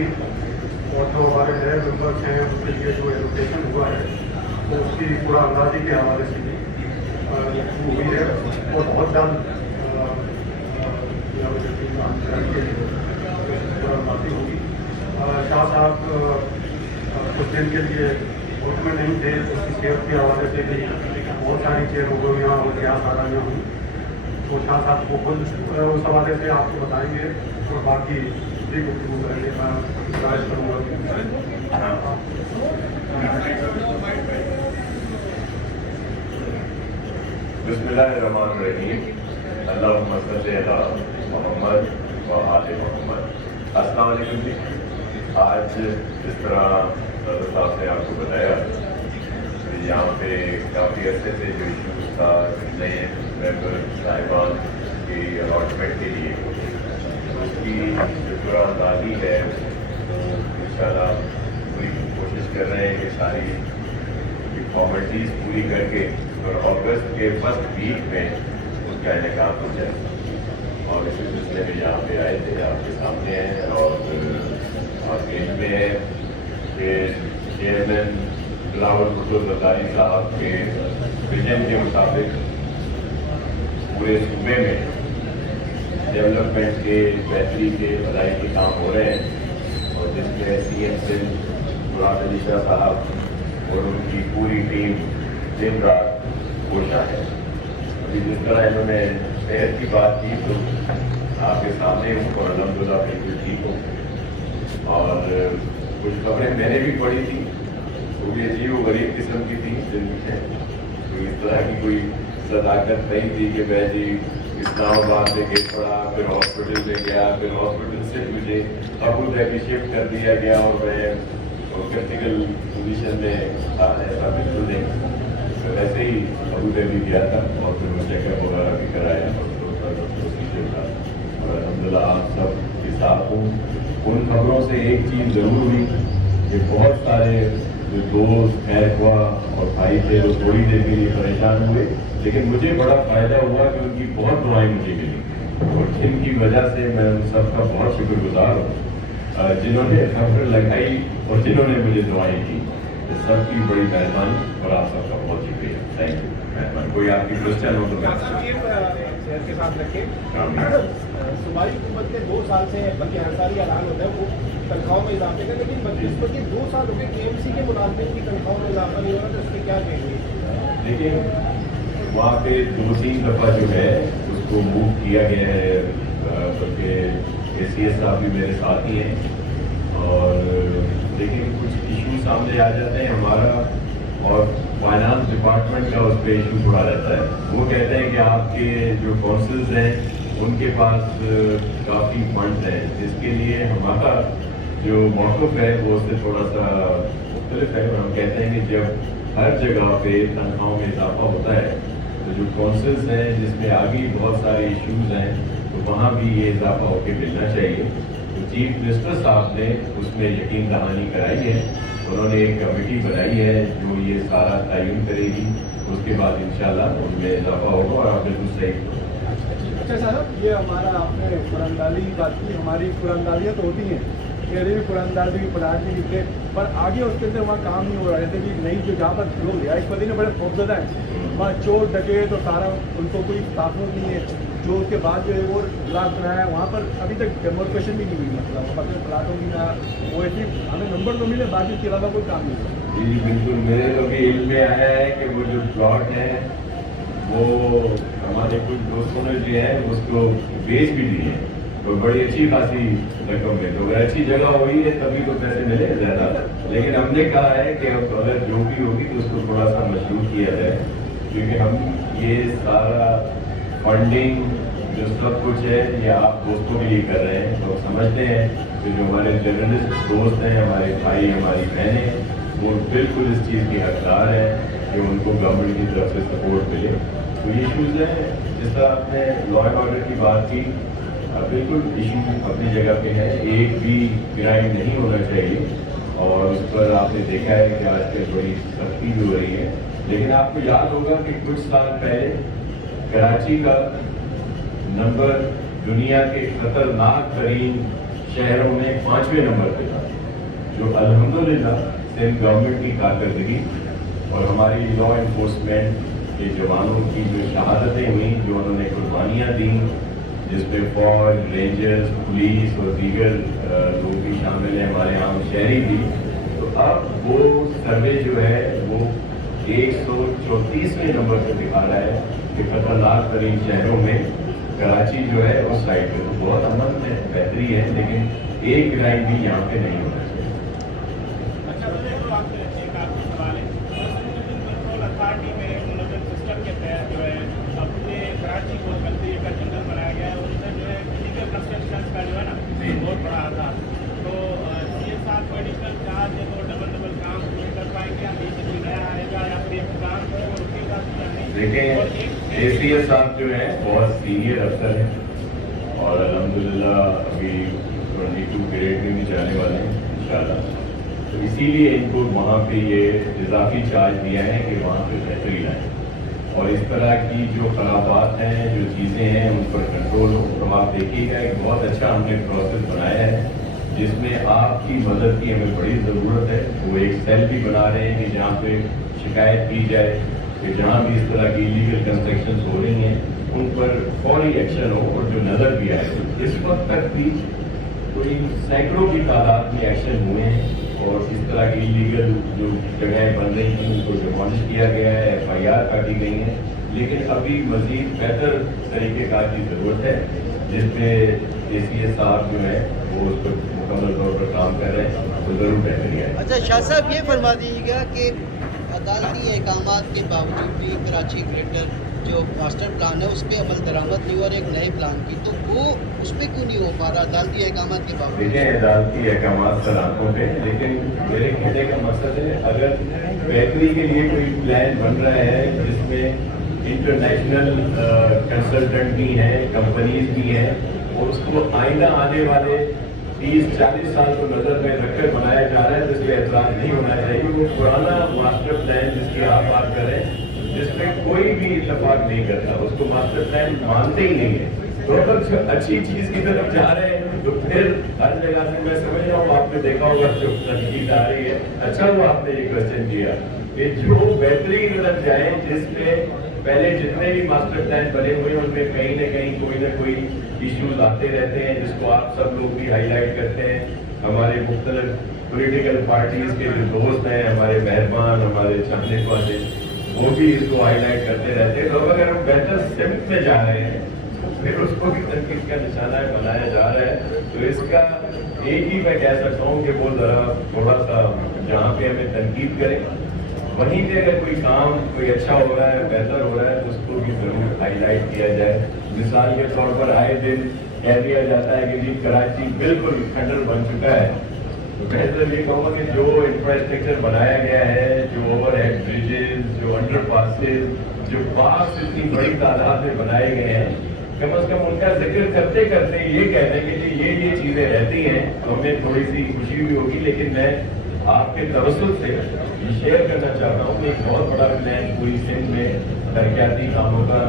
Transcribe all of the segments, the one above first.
होगी और जो हमारे नए मेंबर्स हैं उनके लिए जो एलोकेशन हुआ है तो उसकी पूरा अंदाजी के हवाले से भी हुई है और बहुत जल्द के लिए पूरा अंदाजी होगी। शाह साहब कुछ दिन के लिए मुल्क में नहीं थे, उसकी सेहत के हवाले से भी बहुत सारी चीज़ें हो गई यहाँ और यहाँ सारानियाँ हुई, तो शाह साहब को खुद उस हवाले से आपको बताएंगे और बाकी भी गुफ्तगू करेंगे। मैं गुजारिश करूँगा बिस्मिल्लाहिर्रहमानिर्रहीम, अल्लाहुम्मा सल्ली अला मुहम्मद व आले मुहम्मद। अस्सलाम वालेकुम जी। आज जिस तरह साहब ने आपको बताया यहाँ पे काफ़ी अर्से से जो इशूज़ था नए मेंबर साहिबान की अलॉटमेंट के लिए उसकी जो पूरा अंदाज़ी है तो इंशाल्लाह पूरी कोशिश कर रहे हैं कि सारी फॉर्मेलिटीज़ पूरी करके और अगस्त के फर्स्ट वीक में उसका इनेकाम हो जाए। और इसी सिलसिले में यहाँ पे आए थे, आपके सामने हैं और में है कि चेयरमैन बिलावल भुट्टो जरदारी साहब के विजन के मुताबिक पूरे सूबे में डेवलपमेंट के बेहतरी के भलाई के काम हो रहे हैं और जिसमें CM सिंध मुराद अली शाह साहब और उनकी पूरी टीम दिन रात कोशा है। अभी जिस तरह इन्होंने सेहत की बात की तो आपके सामने उनको अल्हम्दुलिल्लाह बिल्कुल ठीक हो और कुछ खबरें मैंने भी पढ़ी थी वो भी अजीब व गरीब किस्म की थी जिनमें तो इस तरह की कोई सदाकत नहीं थी कि मैं जी इस्लामाबाद में गिर पड़ा, फिर हॉस्पिटल में गया, फिर हॉस्पिटल से मुझे अबू धाबी शिफ्ट कर दिया गया और मैं क्रिटिकल पोजीशन में था, ऐसा बिल्कुल नहीं। तो वैसे ही अबू धाबी गया था और फिर वो चेकअप वगैरह भी कराया और प्रोसीजर था और अल्हम्दुलिल्लाह आप सब के साथ हूँ। उन खबरों से एक चीज़ ज़रूर हुई कि बहुत सारे जो दोस्त खैरख्वा और भाई थे वो थोड़ी देर के लिए परेशान हुए, लेकिन मुझे बड़ा फ़ायदा हुआ कि उनकी बहुत दुआएं मुझे मिली और जिनकी वजह से मैं उन सब का बहुत शुक्रगुजार हूँ जिन्होंने खबर लगाई और जिन्होंने मुझे दुआएं की। तो सबकी बड़ी मेहरबानी और आप सबका बहुत शुक्रिया। Thank you. मेहरबानी। कोई आपकी क्वेश्चन हो तो के साथ रखें। सूबाई हुकूमत ने 2 साल से, बल्कि हर साल ही ऐलान होता है वो तनख्वाहों में इजाफे का, लेकिन बल्कि 2 साल हो गए KMC के मुलाजमिन की तनख्वाहों में इजाफा नहीं हो रहा, तो इस पर क्या कहेंगे? देखिए वहाँ पे 2-3 दफ़ा जो है उसको मूव किया गया है, बल्कि ACS साहब भी मेरे साथ ही हैं और लेकिन कुछ इशू सामने आ जाते हैं हमारा और फाइनेंस डिपार्टमेंट का उस पर इशू थोड़ा रहता है। वो कहते हैं कि आपके जो काउंसिल्स हैं उनके पास काफ़ी फंड्स हैं, जिसके लिए हमारा जो मौक़िफ़ है वो उससे थोड़ा सा मुख्तलिफ है। हम कहते हैं कि जब हर जगह पे तनख्वाहों में इजाफा होता है तो जो काउंसिल्स हैं जिसमें आगे बहुत सारे इशूज़ हैं तो वहाँ भी ये इजाफा होकर मिलना चाहिए। तो चीफ मिनिस्टर साहब ने उसमें यकीन दहानी कराई है, उन्होंने एक कमेटी बनाई है जो ये सारा तयन करेगी, उसके बाद इंशाल्लाह उनमें इजाफा होगा और आप बिल्कुल सही। अच्छा साहब, ये हमारा आपने कुरानदारी की बात की, हमारी कुरानदारियाँ तो होती हैं, मेरे भी कुरानदारी भी पढ़ाते लिखते, पर आगे उसके अंदर वहाँ काम नहीं हो रहा है। जैसे कि नई जो जहाँ पर लोग रिहाइश पति ने बड़े खौफजदा हैं, वहाँ चोर डके तो सारा उनको कोई ताक़त नहीं है, जो उसके बाद जो है वो ब्लाक बनाया वहाँ पर अभी तक डेमोलिशन भी नहीं हुई, मतलब पता प्लाटों की ना वो ऐसी हमें नंबर तो मिले, बाकी इसके अलावा कोई काम नहीं हुआ। जी बिल्कुल, मेरे को भी इल्म में आया है कि वो जो प्लॉट है वो हमारे कुछ दोस्तों ने जो है उसको बेच भी दिए तो बड़ी अच्छी खासी रकम में, तो अगर अच्छी जगह हुई है तभी तो पैसे मिले ज़्यादा। लेकिन हमने कहा है कि अब अगर जो भी होगी तो उसको थोड़ा सा मशहूर किया जाए, क्योंकि हम ये सारा फंडिंग जो सब कुछ है ये आप दोस्तों के लिए कर रहे हैं, तो समझते हैं कि जो हमारे जर्नलिस्ट दोस्त हैं, हमारे भाई हमारी बहनें, वो बिल्कुल इस चीज़ की हकदार है कि उनको गवर्नमेंट की तरफ से सपोर्ट मिले। तो ये इशूज़ हैं, जिस तरह आपने लॉ एंड ऑर्डर की बात की, बिल्कुल इशू अपनी जगह पे है, एक भी क्राइम नहीं होना चाहिए और उस पर आपने देखा है कि आजकल बड़ी सख्ती भी हो रही है। लेकिन आपको याद होगा कि कुछ साल पहले कराची का नंबर दुनिया के खतरनाक तरीन शहरों में 5वें नंबर पे था, जो अल्हम्दुलिल्लाह सिंध गवर्नमेंट की कारकर्दगी और हमारी लॉ इन्फोर्समेंट के जवानों की जो शहादतें हुई, जो उन्होंने कुर्बानियाँ दी, जिसमें फौज, रेंजर्स, पुलिस और दीगर लोग भी शामिल हैं, हमारे आम शहरी भी। तो अब वो सर्वे जो है वो 134वें नंबर पर दिखा रहा है कि खतरनाक तरीन शहरों में कराची जो है उस साइड पे तो बहुत अमन में बेहतरी है, लेकिन एक क्राइम भी यहाँ पे नहीं होना चाहिए। अच्छा, मुझे तो आपसे एक आपका सवाल है, कंट्रोल अथॉरिटी में मुनज़्ज़म सिस्टम के तहत जो है अपने कराची को गंदगी का जंगल बनाया गया है, उसमें जो है इलीगल कंस्ट्रक्शन का जो है ना बहुत बड़ा आधार, तो ये साथ को एडिशनल चार्ज है तो डबल काम नहीं कर पाएंगे, या बीच कोई नया आएगा या फिर एक काम को रुकेगा या नहीं। देखें, ACS साहब जो है बहुत सीनियर अफसर हैं और अल्हम्दुलिल्लाह अभी 22 ग्रेड में भी जाने वाले हैं इंशाल्लाह, तो इसीलिए इनको वहाँ पे ये इजाफी चार्ज दिया है कि वहाँ पे बेहतरी लाएँ और इस तरह की जो खराबात हैं, जो चीज़ें हैं उन पर कंट्रोल हो। तो आप देखिएगा एक बहुत अच्छा हमने प्रोसेस बनाया है जिसमें आपकी मदद की हमें बड़ी ज़रूरत है। वो एक सेल भी बना रहे हैं कि जहाँ पे शिकायत की जाए कि जहाँ भी इस तरह की इलीगल कंस्ट्रक्शन हो रही हैं उन पर फौरी एक्शन हो और जो नज़र भी आए। इस वक्त तक भी कोई सैकड़ों की तादाद में एक्शन हुए हैं और इस तरह की इलीगल जो जगहें बन रही थी उनको डिमोलिश किया गया है, FIR काटी गई हैं, लेकिन अभी मज़ीद बेहतर तरीक़ेकार की ज़रूरत है जिसपे ACS साहब जो है वो उस पर मुकम्मल तौर पर काम कर रहे हैं, तो ज़रूर बेहतरी है। अच्छा, शाह साहब ये फरमा दीजिएगा कि अदालती अहकामात के बावजूद भी कराची ग्रेटर जो मास्टर प्लान है उस पर अमल दरामद नहीं हुआ और एक नए प्लान की, तो वो उस पर क्यों नहीं हो पा रहा अदालती अहकामात के बावजूद? देखें, अदालती अहकामात सर आंखों पे, लेकिन मेरे कहने का मकसद है अगर बेहतरी के लिए कोई प्लान बन रहा है जिसमें इंटरनेशनल कंसल्टेंट भी हैं, कंपनीज भी हैं और उसको आइंदा आने वाले 30-40 साल को नज़र में रखकर बनाया जा रहा है, जिस पर एतराज़ नहीं होना चाहिए। वो पुराना मास्टर प्लान जिसकी आप बात कर रहे हैं जिसमें कोई भी इत्तेफाक नहीं करता, उसको मास्टर प्लान मानते ही नहीं है, तो अगर अच्छी चीज़ की तरफ जा रहे हैं तो फिर हर जगह से मैं समझ रहा हूँ, आपने देखा होगा जो तनकीद आ रही है, अच्छा हुआ आपने ये क्वेश्चन किया कि जो बेहतरी की तरफ जाए जिसपे पहले जितने भी मास्टर प्लान बने हुए हैं उनमें कहीं ना कोई इश्यूज आते रहते हैं जिसको आप सब लोग भी हाईलाइट करते हैं। हमारे मुख्तलिफ पॉलिटिकल पार्टीज के जो दोस्त हैं, हमारे मेहरबान, हमारे चाहने वाले, वो भी इसको हाईलाइट करते रहते हैं। तो अगर हम बेहतर सिमत में जा रहे हैं फिर उसको भी तनकीद का निशाना बनाया जा रहा है, तो इसका एक ही मैं कह सकता हूँ कि वो ज़रा थोड़ा सा जहाँ पे हमें तनकीद करें वहीं पे अगर कोई काम कोई अच्छा हो रहा है, बेहतर हो रहा है तो उसको भी ज़रूर हाईलाइट किया जाए। मिसाल के तौर पर आए दिन कह दिया जाता है कि जी कराची बिल्कुल खंडर बन चुका है, तो मैं तो ये कहूँगा कि जो इंफ्रास्ट्रक्चर बनाया गया है, जो ओवरहेड ब्रिजेस, जो अंडरपासेस, जो पार्क्स इतनी बड़ी तादाद में बनाए गए हैं, कम से कम उनका जिक्र करते करते ये कह दें कि ये चीज़ें रहती हैं तो हमें थोड़ी सी खुशी भी होगी। लेकिन मैं आपके तवज्जुह से ये शेयर करना चाहता हूँ कि एक बहुत बड़ा प्लान पूरी सिंध में तरक्याती कामों का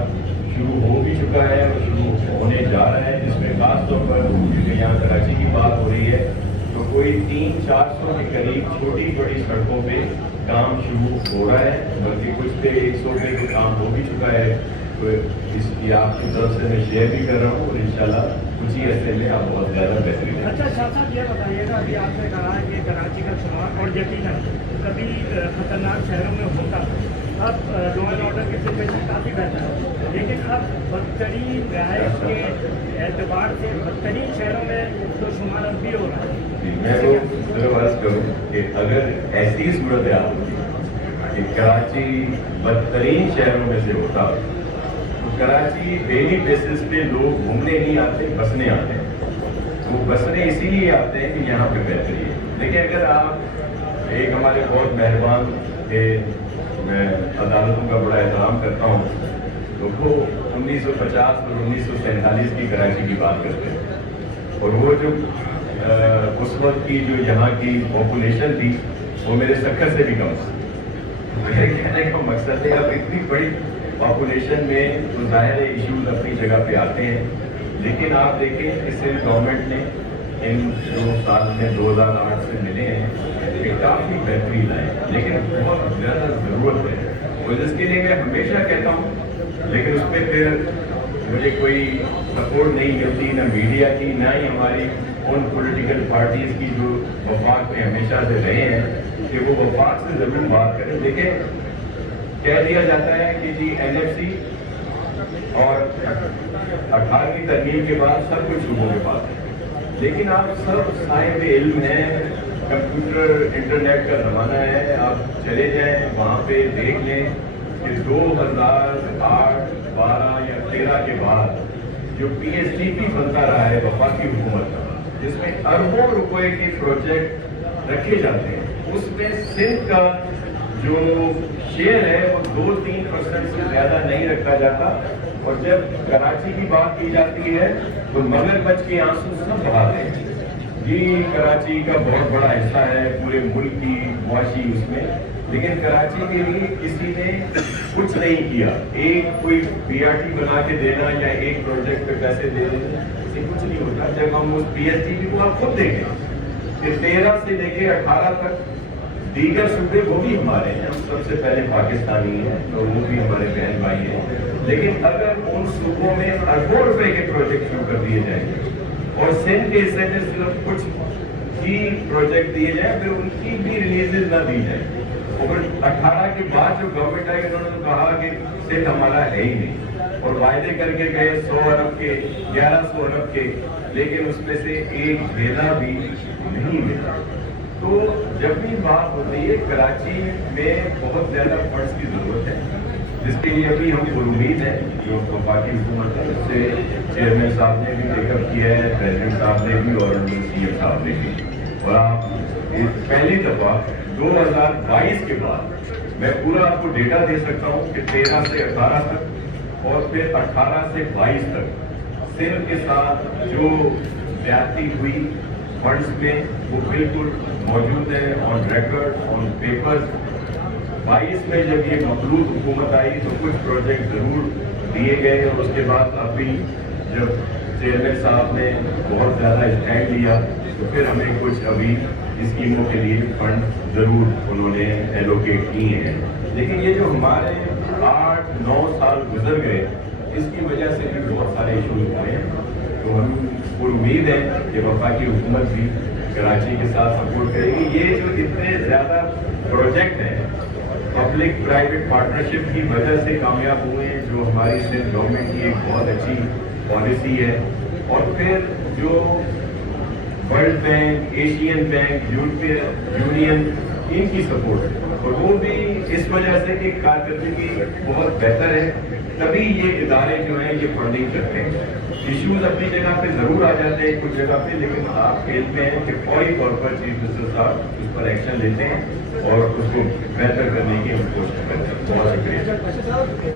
शुरू हो भी चुका है और शुरू होने जा रहा है, जिसमें खास तौर पर क्योंकि यहाँ कराची की बात हो रही है तो कोई 300-400 के करीब छोटी बड़ी सड़कों पे काम शुरू हो रहा है, बल्कि कुछ पे 100 पे तो काम हो भी चुका है। तो इसकी आपकी तरफ से मैं शेयर भी कर रहा हूँ और इंशाल्लाह कुछ ही ऐसे में आप बहुत ज़्यादा बेहतरी है। अच्छा, शाह साहब ये बताइएगा, अभी आपने कहा है कि कराची का शुमार और यकीनन कभी खतरनाक शहरों में होता था, अब लॉ एंड ऑर्डर की सिचुएशन काफ़ी बेहतर है, लेकिन अब बदतरीन रिहाइश के एतबार से बदतरीन शहरों में तो शुमार अब भी हो रहा है। मैं वो सिर्फ अर्ज करूँ कि अगर ऐसी सूरत हाल होती कि कराची बदतरीन शहरों में से होता तो कराची डेली बेसिस पे लोग घूमने नहीं आते, बसने आते हैं। वो बसने इसीलिए आते हैं कि यहाँ पे बेहतरी है। लेकिन अगर आप एक हमारे बहुत मेहरबान थे, मैं अदालतों का बड़ा एहतराम करता हूँ, तो वो 1950 और 1947 की कराची की बात करते हैं और वो जो उस वक्त की जो यहाँ की पॉपुलेशन थी वो मेरे सक्कर से भी कम थी। मेरे कहने का मकसद है अब इतनी बड़ी पॉपुलेशन में तो जाहिर है इश्यूज अपनी जगह पे आते हैं, लेकिन आप देखें कि सिंध गवर्नमेंट ने इन 2 साल में 2008 से मिले हैं कि काफ़ी बेहतरी लाए, लेकिन बहुत ज़्यादा ज़रूरत है। और जिसके लिए मैं हमेशा कहता हूँ, लेकिन उस पर फिर मुझे कोई सपोर्ट नहीं मिलती, ना मीडिया की, ना ही हमारी उन पॉलिटिकल पार्टीज़ की जो वफाक में हमेशा से रहे हैं कि वो वफाक से ज़रूर बात करें। लेकिन कह दिया जाता है कि जी NFC और 18वीं तरमीम के बाद सब कुछ सूबों के पास है, लेकिन आप सब साहिब इल्म हैं, कंप्यूटर इंटरनेट का ज़माना है, आप चले जाएं वहाँ पे देख लें कि 2008, 12 या 13 के बाद जो PSDP बनता रहा है वफाकी हुकूमत का, जिसमें अरबों रुपए के प्रोजेक्ट रखे जाते हैं, उसमें सिंध का जो शेयर है वो 2-3% से ज़्यादा नहीं रखा जाता। और जब कराची की बात की जाती है तो मगरमच्छ के आंसू सब बहाते हैं। ये कराची का बहुत बड़ा हिस्सा है पूरे मुल्क की मुआशी उसमें, लेकिन कराची के लिए किसी ने कुछ नहीं किया। एक कोई BRT बना के देना या एक प्रोजेक्ट पे पैसे दे देना, इससे कुछ नहीं होता। जब हम उस PSDP को आप खुद देखें कि 13 से लेके 18 तक दीगर सूबे वो भी हमारे हैं, हम सबसे पहले पाकिस्तानी हैं, तो वो भी हमारे बहन भाई हैं, लेकिन अगर उन सूबों में अरबों रुपए के प्रोजेक्ट शुरू कर दिए जाएंगे और सिंध के हिस्से में सिर्फ कुछ ही प्रोजेक्ट दिए जाए, फिर उनकी भी रिलीजेज ना दी जाए। और 18 के बाद जो गवर्नमेंट आई उन्होंने तो कहा कि सिंध हमारा है ही नहीं, और वायदे करके गए 100 अरब के, 1100 अरब के, लेकिन उसमें से एक भेदा भी नहीं मिला। तो जब भी बात होती है कराची में बहुत ज़्यादा फंड्स की ज़रूरत है, जिसके लिए अभी हम उम्मीद है जो वफाकी हुकूमत है उससे चेयरमैन साहब ने भी टेकअप किया है, प्रेसिडेंट साहब ने भी और CM साहब ने भी। और आप पहली दफ़ा 2022 के बाद मैं पूरा आपको डेटा दे सकता हूँ कि 13 से 18 तक और फिर 18 से 22 तक सिर्फ के साथ जो ज्यादती हुई फंड्स में वो बिल्कुल मौजूद है, ऑन रिकॉर्ड, ऑन पेपर्स। 22 में जब ये मखलूत हुकूमत आई तो कुछ प्रोजेक्ट ज़रूर दिए गए, और उसके बाद अभी जब चेयरमैन साहब ने बहुत ज़्यादा स्टैंड लिया तो फिर हमें कुछ अभी स्कीमों के लिए फंड ज़रूर उन्होंने एलोकेट किए हैं। लेकिन ये जो हमारे 8-9 साल गुजर गए, इसकी वजह से भी बहुत सारे इशूज हुए हैं। तो हम उम्मीद है कि वफाकी हुकूमत भी कराची के साथ सपोर्ट करेगी। ये जो इतने ज़्यादा प्रोजेक्ट हैं पब्लिक प्राइवेट पार्टनरशिप की वजह से कामयाब हुए हैं, जो हमारी सिंध गवर्नमेंट की एक बहुत अच्छी पॉलिसी है। और फिर जो world bank, Asian bank, European union, इनकी सपोर्ट है, और वो भी इस वजह से कि कारकर्दगी बहुत बेहतर है, तभी ये इदारे जो हैं ये फंडिंग करते हैं। इश्यूज अपनी जगह पे ज़रूर आ जाते हैं कुछ जगह पे, लेकिन आप खेल में हैं कि फौरी तौर पर चीफ मिनिस्टर साहब उस पर एक्शन लेते हैं और उसको बेहतर करने की हम कोशिश करते हैं। बहुत शुक्रिया।